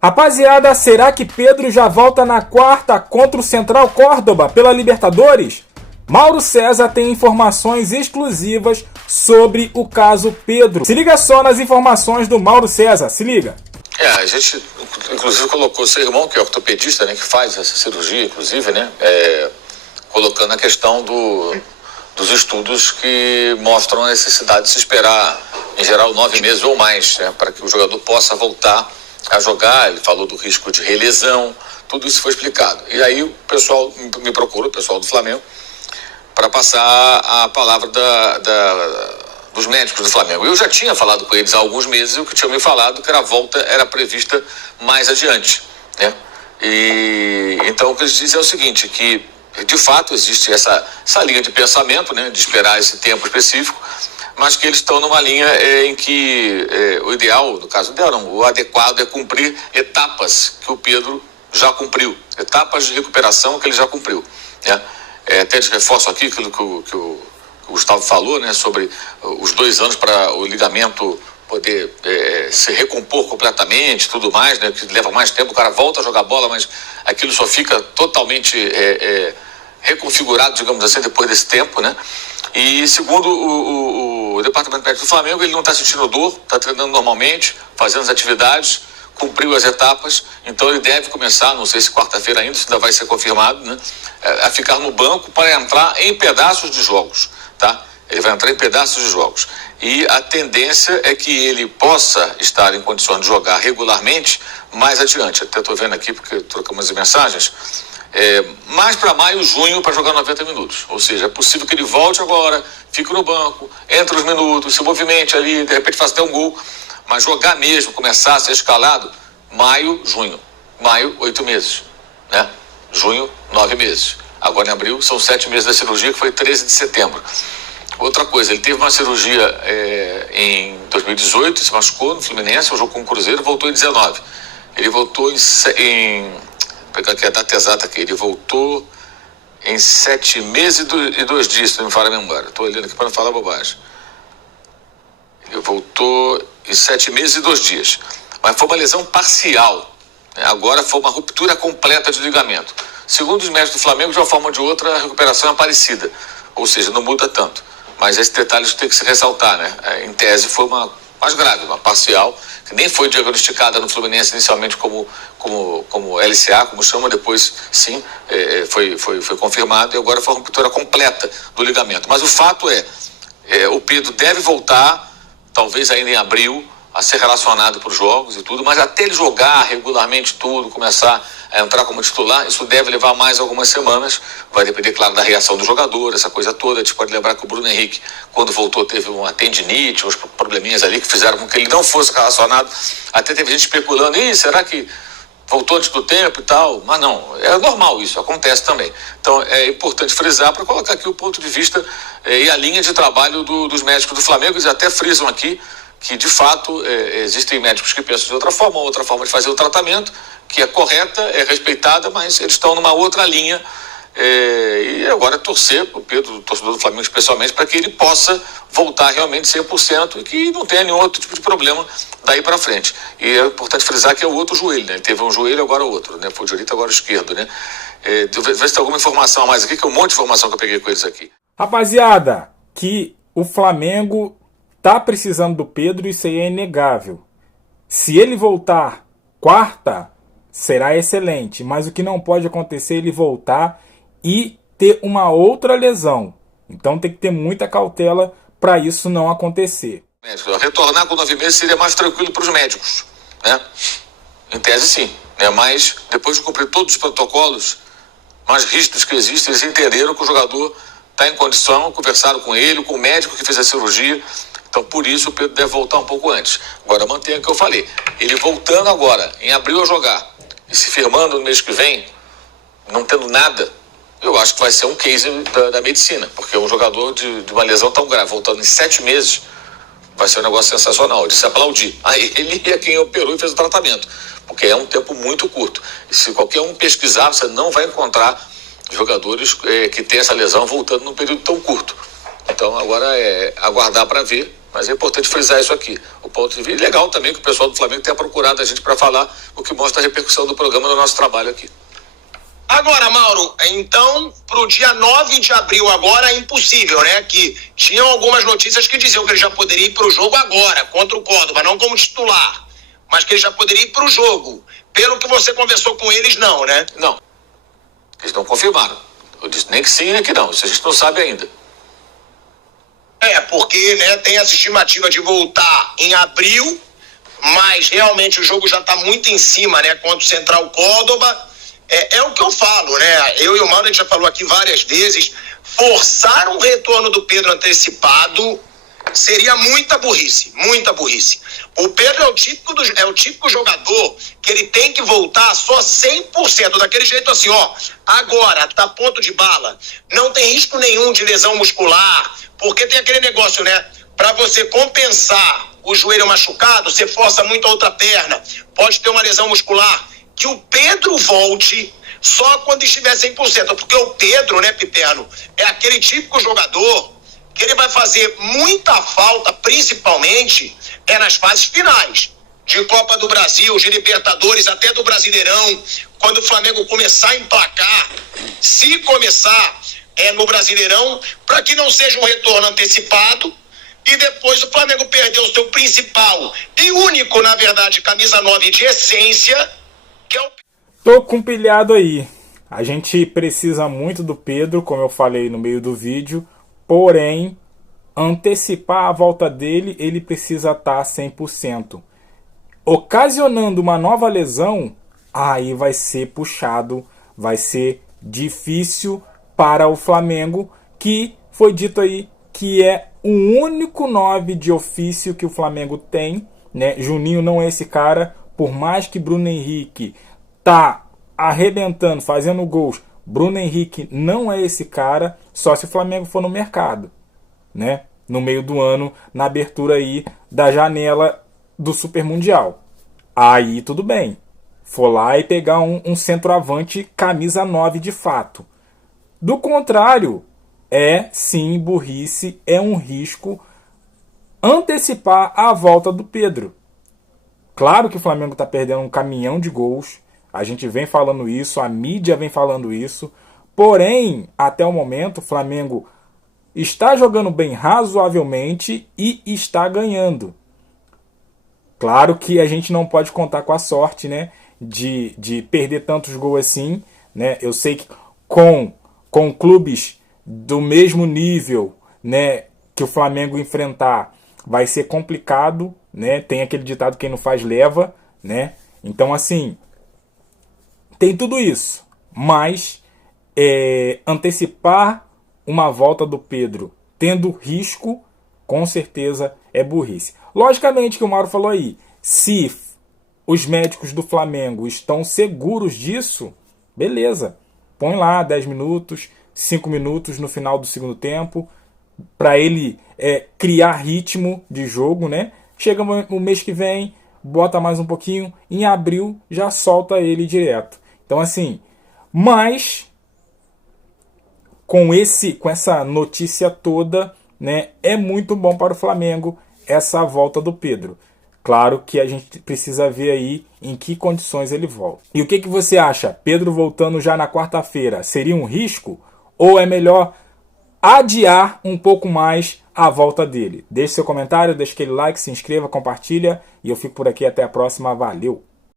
Rapaziada, será que Pedro já volta na quarta contra o Central Córdoba pela Libertadores? Mauro César tem informações exclusivas sobre o caso Pedro. Se liga só nas informações do Mauro César, se liga. A gente inclusive colocou seu irmão, que é ortopedista, né, que faz essa cirurgia, inclusive, né, colocando a questão dos estudos que mostram a necessidade de se esperar, em geral, 9 meses ou mais, né, para que o jogador possa voltar a jogar. Ele falou do risco de relesão, tudo isso foi explicado. E aí o pessoal me procura, o pessoal do Flamengo, para passar a palavra dos médicos do Flamengo. Eu já tinha falado com eles há alguns meses, e o que tinham me falado que a volta era prevista mais adiante, né? E então o que eles dizem é o seguinte, que de fato existe essa linha de pensamento, né, de esperar esse tempo específico, mas que eles estão numa linha em que o ideal, no caso ideal não, o adequado é cumprir etapas que o Pedro já cumpriu, etapas de recuperação que ele já cumpriu, né? Até de reforço aqui aquilo que o Gustavo falou, né, sobre os 2 anos para o ligamento poder se recompor completamente, tudo mais, né, que leva mais tempo, o cara volta a jogar bola, mas aquilo só fica totalmente reconfigurado, digamos assim, depois desse tempo, né? E segundo o departamento médico do Flamengo, ele não está sentindo dor, está treinando normalmente, fazendo as atividades, cumpriu as etapas, então ele deve começar, não sei se quarta-feira ainda, isso ainda vai ser confirmado, né, a ficar no banco para entrar em pedaços de jogos, tá? Ele vai entrar em pedaços de jogos. E a tendência é que ele possa estar em condições de jogar regularmente mais adiante. Até estou vendo aqui, porque trocamos as mensagens, mais para maio, junho, para jogar 90 minutos. Ou seja, é possível que ele volte agora, fique no banco, entre os minutos, se movimente ali, de repente faça até um gol. Mas jogar mesmo, começar a ser escalado, maio, junho. Maio, 8 meses, né? Junho, 9 meses. Agora em abril, são 7 meses da cirurgia, que foi 13 de setembro. Outra coisa, ele teve uma cirurgia em 2018, se machucou no Fluminense, jogou com o Cruzeiro, voltou em 19. Ele voltou pegar aqui a data exata aqui, ele voltou em 7 meses e 2 dias, se não me falha a memória. Estou olhando aqui para não falar bobagem. Ele voltou em 7 meses e 2 dias. Mas foi uma lesão parcial, né? Agora foi uma ruptura completa de ligamento. Segundo os médicos do Flamengo, de uma forma ou de outra, a recuperação é parecida. Ou seja, não muda tanto. Mas esse detalhe tem que se ressaltar, né? Em tese foi uma mais grave, uma parcial, que nem foi diagnosticada no Fluminense inicialmente como LCA, como chama, depois sim, foi confirmado, e agora foi uma ruptura completa do ligamento. Mas o fato o Pedro deve voltar, talvez ainda em abril, a ser relacionado para os jogos e tudo, mas até ele jogar regularmente tudo, começar a entrar como titular, isso deve levar mais algumas semanas. Vai depender, claro, da reação do jogador, essa coisa toda. A gente pode lembrar que o Bruno Henrique, quando voltou, teve uma tendinite, uns probleminhas ali que fizeram com que ele não fosse relacionado. Até teve gente especulando, será que voltou antes do tempo e tal? Mas não, é normal isso, acontece também. Então é importante frisar para colocar aqui o ponto de vista e a linha de trabalho dos médicos do Flamengo. Eles até frisam aqui que, de fato, existem médicos que pensam de outra forma de fazer o tratamento, que é correta, é respeitada, mas eles estão numa outra linha. E agora torcer, o Pedro, torcedor do Flamengo especialmente, para que ele possa voltar realmente 100% e que não tenha nenhum outro tipo de problema daí para frente. E é importante frisar que é o outro joelho, né? Ele teve um joelho, agora o outro, né? Foi o direito, agora o esquerdo, né? Vê se tem alguma informação a mais aqui, que é um monte de informação que eu peguei com eles aqui. Rapaziada, que o Flamengo tá precisando do Pedro, isso aí é inegável. Se ele voltar quarta, será excelente, mas o que não pode acontecer é ele voltar e ter uma outra lesão. Então tem que ter muita cautela para isso não acontecer. Retornar com 9 meses seria mais tranquilo para os médicos, né? Em tese sim, né? Mas depois de cumprir todos os protocolos mais rígidos que existem, eles entenderam que o jogador está em condição, conversaram com ele, com o médico que fez a cirurgia. Então, por isso, o Pedro deve voltar um pouco antes. Agora, mantenha o que eu falei. Ele voltando agora, em abril a jogar, e se firmando no mês que vem, não tendo nada, eu acho que vai ser um case da medicina. Porque um jogador de uma lesão tão grave, voltando em 7 meses, vai ser um negócio sensacional, de se aplaudir. Aí ele é quem operou e fez o tratamento. Porque é um tempo muito curto. E se qualquer um pesquisar, você não vai encontrar jogadores que têm essa lesão voltando num período tão curto. Então, agora é aguardar para ver. Mas é importante frisar isso aqui. O ponto de vista legal também que o pessoal do Flamengo tenha procurado a gente para falar, o que mostra a repercussão do programa no nosso trabalho aqui. Agora, Mauro, então, para o dia 9 de abril agora é impossível, né? Que tinham algumas notícias que diziam que ele já poderia ir para o jogo agora, contra o Córdoba, não como titular, mas que ele já poderia ir para o jogo. Pelo que você conversou com eles, não, né? Não. Eles não confirmaram. Eu disse nem que sim, nem que não. Isso a gente não sabe ainda. Porque, né, tem essa estimativa de voltar em abril, mas realmente o jogo já está muito em cima, né? Contra o Central Córdoba. É o que eu falo, né? Eu e o Mauro, a gente já falou aqui várias vezes, forçar um retorno do Pedro antecipado seria muita burrice, muita burrice. O Pedro é o típico jogador que ele tem que voltar só 100%, daquele jeito assim, ó, agora, tá ponto de bala, não tem risco nenhum de lesão muscular, porque tem aquele negócio, né? Para você compensar o joelho machucado, você força muito a outra perna, pode ter uma lesão muscular. Que o Pedro volte só quando estiver 100%, porque o Pedro, né, Piperno, é aquele típico jogador que ele vai fazer muita falta, principalmente nas fases finais, de Copa do Brasil, de Libertadores, até do Brasileirão, quando o Flamengo começar a emplacar, se começar no Brasileirão, para que não seja um retorno antecipado, e depois o Flamengo perder o seu principal e único, na verdade, camisa 9 de essência, que é o... Tô com pilhado aí. A gente precisa muito do Pedro, como eu falei no meio do vídeo, porém, antecipar a volta dele, ele precisa estar 100%. Ocasionando uma nova lesão, aí vai ser puxado, vai ser difícil para o Flamengo, que foi dito aí que é o único 9 de ofício que o Flamengo tem, né? Juninho não é esse cara. Por mais que Bruno Henrique tá arrebentando, fazendo gols, Bruno Henrique não é esse cara, só se o Flamengo for no mercado, né? No meio do ano, na abertura aí da janela do Super Mundial. Aí tudo bem. For lá e pegar um centroavante camisa 9 de fato. Do contrário, é sim burrice, é um risco antecipar a volta do Pedro. Claro que o Flamengo está perdendo um caminhão de gols, a gente vem falando isso, a mídia vem falando isso, porém, até o momento, o Flamengo está jogando bem razoavelmente e está ganhando. Claro que a gente não pode contar com a sorte, né, de perder tantos gols assim, né? Eu sei que com clubes do mesmo nível, né, que o Flamengo enfrentar, vai ser complicado, né? Tem aquele ditado, quem não faz leva, né? Então, assim, tem tudo isso, mas antecipar uma volta do Pedro tendo risco, com certeza é burrice. Logicamente que o Mauro falou aí, se os médicos do Flamengo estão seguros disso, beleza, põe lá 10 minutos, 5 minutos no final do segundo tempo, para ele criar ritmo de jogo, né? Chega o mês que vem, bota mais um pouquinho, em abril já solta ele direto. Então assim, mas com essa notícia toda, né, é muito bom para o Flamengo essa volta do Pedro. Claro que a gente precisa ver aí em que condições ele volta. E o que você acha? Pedro voltando já na quarta-feira seria um risco? Ou é melhor adiar um pouco mais a volta dele? Deixe seu comentário, deixe aquele like, se inscreva, compartilha. E eu fico por aqui, até a próxima. Valeu!